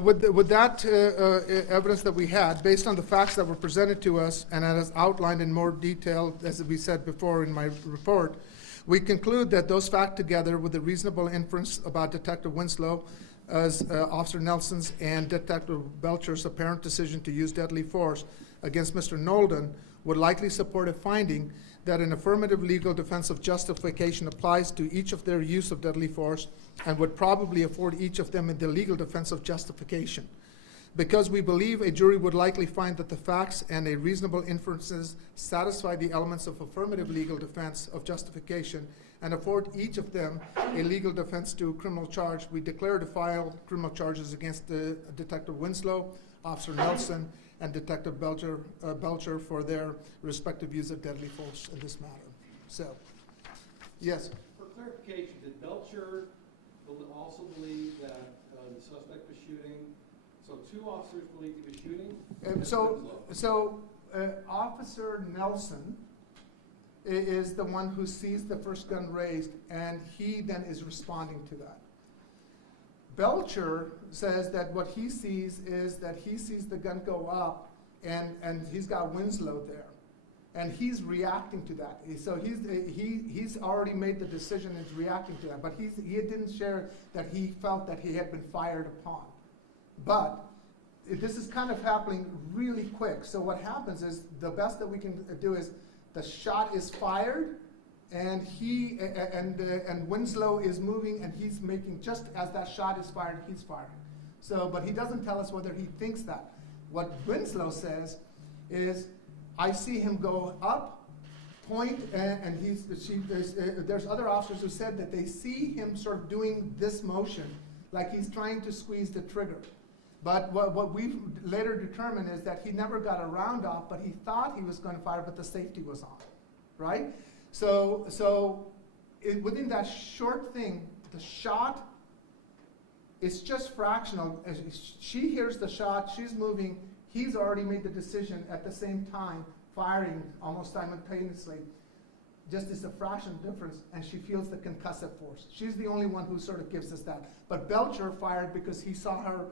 With that evidence that we had, based on the facts that were presented to us, and as outlined in more detail, as we said before in my report, we conclude that those facts together with the reasonable inference about Detective Winslow as Officer Nelson's and Detective Belcher's apparent decision to use deadly force against Mr. Nolden would likely support a finding that an affirmative legal defense of justification applies to each of their use of deadly force and would probably afford each of them in the legal defense of justification. Because we believe a jury would likely find that the facts and a reasonable inferences satisfy the elements of affirmative legal defense of justification and afford each of them a legal defense to a criminal charge, we declare to file criminal charges against Detective Winslow, Officer Nelson, and Detective Belcher for their respective use of deadly force in this matter. So, yes? For clarification, did Belcher also believe that the suspect was shooting? So two officers believed he was shooting? Officer Nelson is the one who sees the first gun raised, and he then is responding to that. Belcher says that what he sees is that he sees the gun go up, and he's got Winslow there, and he's reacting to that. So he's already made the decision and is reacting to that, but he didn't share that he felt that he had been fired upon. But this is kind of happening really quick. So what happens is the best that we can do is the shot is fired, and Winslow is moving, and he's making, just as that shot is fired, he's firing. So, but he doesn't tell us whether he thinks that. What Winslow says is, I see him go up, point, and there's other officers who said that they see him sort of doing this motion, like he's trying to squeeze the trigger. But what we later determined is that he never got a round off, but he thought he was going to fire, but the safety was on, right? So within that short thing, the shot is just fractional. As she hears the shot, she's moving, he's already made the decision at the same time, firing almost simultaneously. Just is a fraction difference, and she feels the concussive force. She's the only one who sort of gives us that. But Belcher fired because he saw her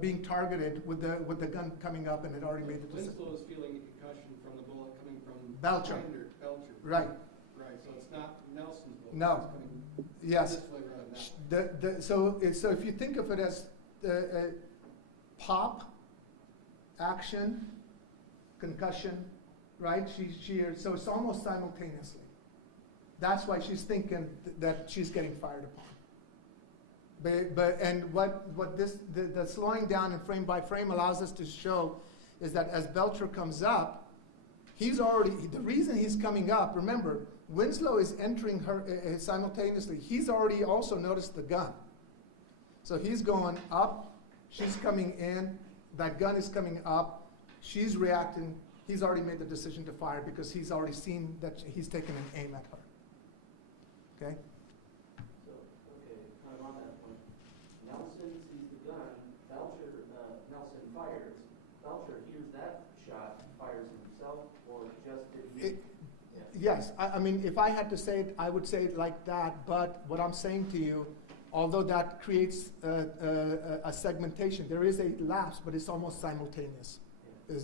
being targeted with the gun coming up, and had already made the decision. Winslow is feeling a concussion from the bullet coming from Belcher. Belcher. Right. Right. So it's not Nelson's bullet. No. Yes. This way rather than that. So if you think of it as pop, action, concussion, right? So it's almost simultaneously. That's why she's thinking that she's getting fired upon. And what the slowing down and frame by frame allows us to show is that as Belcher comes up, the reason he's coming up, remember, Winslow is entering her simultaneously. He's already also noticed the gun. So he's going up, she's coming in, that gun is coming up, she's reacting, he's already made the decision to fire because he's already seen that he's taken an aim at her. Okay? On that point, Nelson sees the gun, Nelson fires. Belcher hears that shot, fires himself, or just did he? Yes, I mean, if I had to say it, I would say it like that, but what I'm saying to you, although that creates a segmentation, there is a lapse, but it's almost simultaneous. Yeah.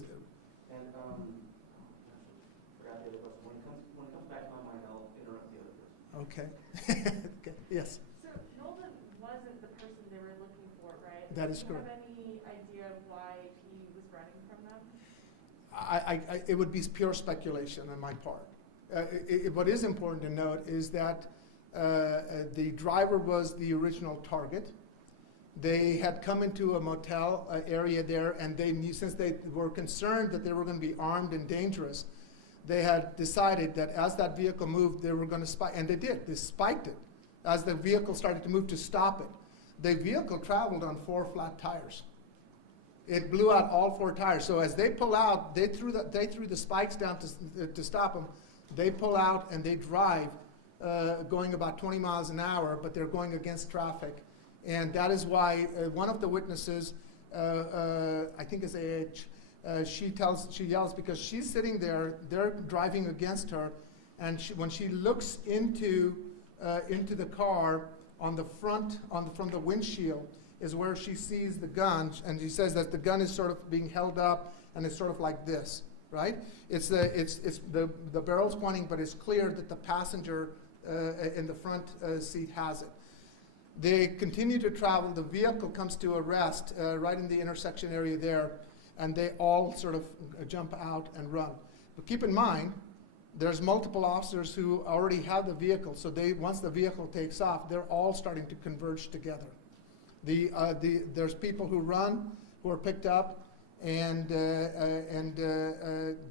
Forgot the other question. When it comes back to my mind, I'll interrupt the other person. Okay. Okay. Yes. Wasn't the person they were looking for, right? That is correct. Do you have any idea of why he was running from them? It would be pure speculation on my part. What is important to note is that the driver was the original target. They had come into a motel area there, and they knew, since they were concerned that they were going to be armed and dangerous, they had decided that as that vehicle moved, they were going to spike, and they did. They spiked it as the vehicle started to move to stop it. The vehicle traveled on 4 flat tires. It blew out all 4 tires. So as they pull out, they threw the spikes down to stop them. They pull out and they drive, going about 20 miles an hour, but they're going against traffic. And that is why one of the witnesses, I think is AH, she yells because she's sitting there, they're driving against her, and when she looks into the car on the front, from the windshield, is where she sees the gun, and she says that the gun is sort of being held up, and it's sort of like this, right? It's the barrel's pointing, but it's clear that the passenger in the front seat has it. They continue to travel. The vehicle comes to a rest right in the intersection area there, and they all sort of jump out and run. But keep in mind, there's multiple officers who already have the vehicle, so once the vehicle takes off, they're all starting to converge together. There's people who run, who are picked up, and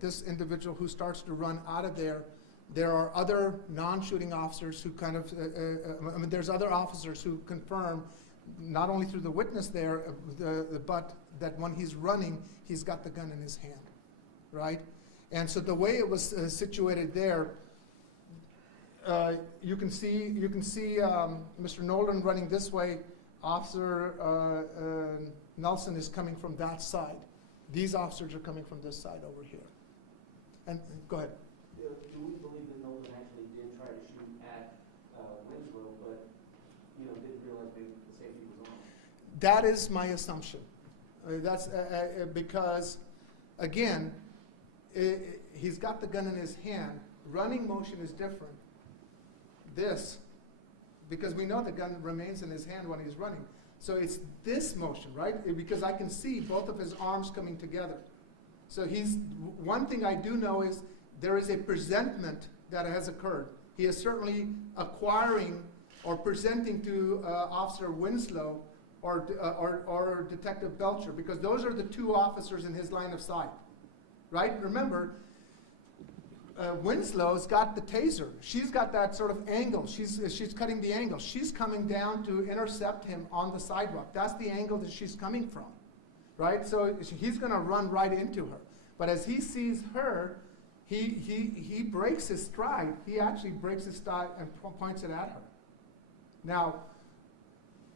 this individual who starts to run out of there. There are other non-shooting officers who kind of, there's other officers who confirm, not only through the witness there, but that when he's running, he's got the gun in his hand, right? And so the way it was situated there, you can see Mr. Nolan running this way. Officer Nelson is coming from that side. These officers are coming from this side over here. And go ahead. Do we believe that Nolan actually did try to shoot at Winslow, but didn't realize maybe the safety was on? That is my assumption. That's because, again, he's got the gun in his hand. Running motion is different. Because we know the gun remains in his hand when he's running. So it's this motion, right? Because I can see both of his arms coming together. So one thing I do know is there is a presentment that has occurred. He is certainly acquiring or presenting to Officer Winslow or Detective Belcher, because those are the two officers in his line of sight, right? Remember, Winslow's got the taser. She's got that sort of angle. She's cutting the angle. She's coming down to intercept him on the sidewalk. That's the angle that she's coming from, right? So he's going to run right into her. But as he sees her, he breaks his stride. He actually breaks his stride and points it at her. Now,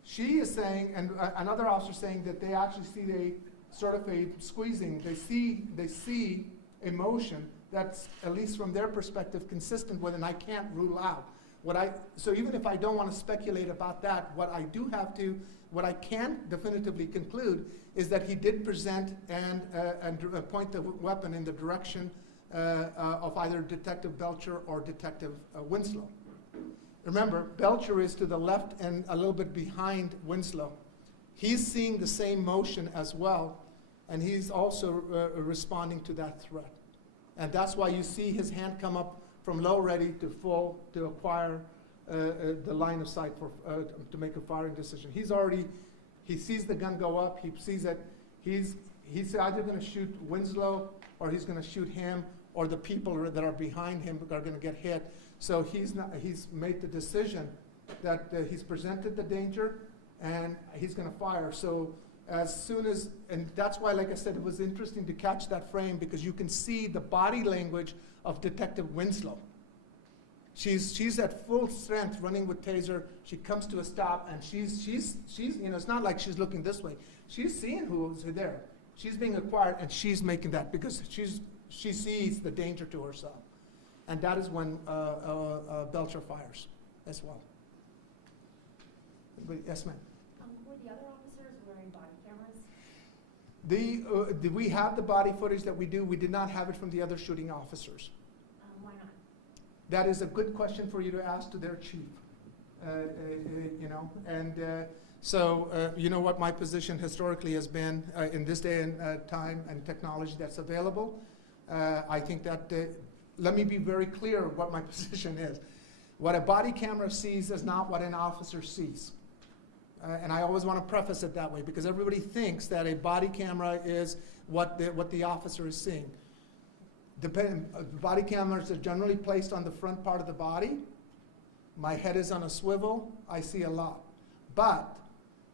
she is saying, and another officer saying that they actually see a sort of a squeezing. They see a motion that's, at least from their perspective, consistent with, and I can't rule out. So even if I don't want to speculate about that, what I can definitively conclude is that he did present and point the weapon in the direction of either Detective Belcher or Detective Winslow. Remember, Belcher is to the left and a little bit behind Winslow. He's seeing the same motion as well, and he's also responding to that threat. And that's why you see his hand come up from low ready to full to acquire the line of sight to make a firing decision. He sees the gun go up. He sees that he's either going to shoot Winslow or he's going to shoot him, or the people that are behind him are going to get hit. So he's made the decision that he's presented the danger and he's going to fire. So as soon as, and that's why, like I said, it was interesting to catch that frame, because you can see the body language of Detective Winslow. She's at full strength running with taser. She comes to a stop, and she's it's not like she's looking this way. She's seeing who's there. She's being acquired, and she's making that because she sees the danger to herself. And that is when Belcher fires as well. Yes, ma'am. Were the other officers wearing body cameras? We have the body footage that we do. We did not have it from the other shooting officers. Why not? That is a good question for you to ask to their chief. So you know what my position historically has been in this day and time and technology that's available. I think that, let me be very clear what my position is. What a body camera sees is not what an officer sees. And I always want to preface it that way, because everybody thinks that a body camera is what the officer is seeing. Body cameras are generally placed on the front part of the body. My head is on a swivel. I see a lot. But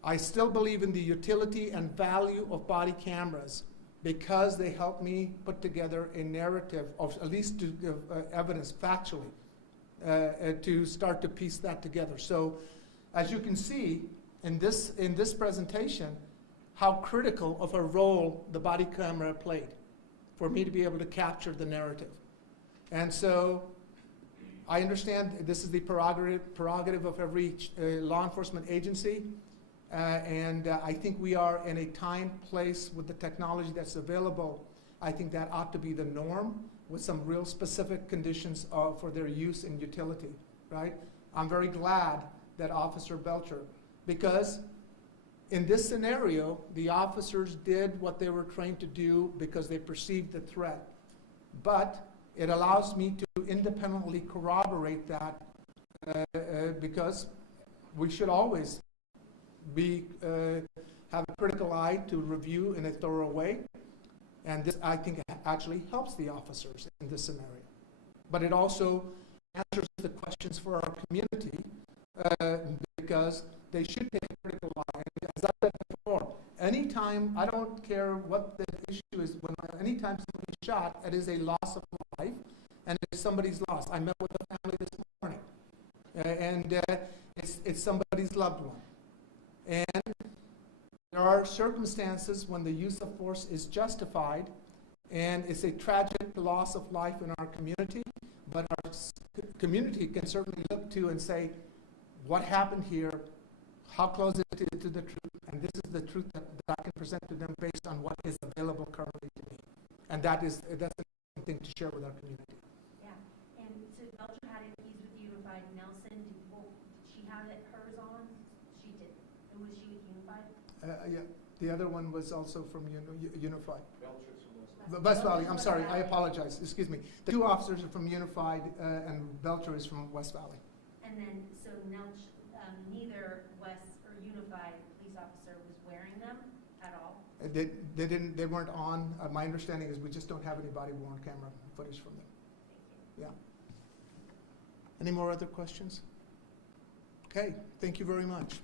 I still believe in the utility and value of body cameras, because they help me put together a narrative, or at least to give evidence factually, to start to piece that together. So as you can see in this presentation, how critical of a role the body camera played for me to be able to capture the narrative. And so I understand this is the prerogative of every law enforcement agency. And I think we are in a time, place with the technology that's available. I think that ought to be the norm with some real specific conditions for their use and utility, right? I'm very glad that Officer Belcher, because in this scenario, the officers did what they were trained to do because they perceived the threat. But it allows me to independently corroborate that because we should always have a critical eye to review in a thorough way. And this, I think, actually helps the officers in this scenario. But it also answers the questions for our community because they should take a critical eye. And as I said before, anytime, I don't care what the issue is, anytime somebody's shot, it is a loss of life, and it's somebody's loss. I met with the family this morning, and it's somebody's loved one. And there are circumstances when the use of force is justified, and it's a tragic loss of life in our community, but our community can certainly look to and say, what happened here, how close it is to the truth, and this is the truth that I can present to them based on what is available currently to me. And that's a thing to share with our community. Yeah, and so Belcher had it, he's with Unified. Nelson, did she have hers on? She did. And was she with Unified? Yeah, the other one was also from Unified. Belcher's from West. West Valley, I'm sorry, I apologize, excuse me. The two officers are from Unified, and Belcher is from West Valley. And then, so neither West or Unified police officer was wearing them at all? They weren't on. My understanding is we just don't have any body-worn camera footage from them. Thank you. Yeah. Any more other questions? Okay, thank you very much.